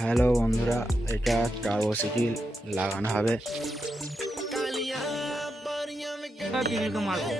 Hello বন্ধুরা, এটা turbo cycle লাগানো হবে। পিগলকে মারবো।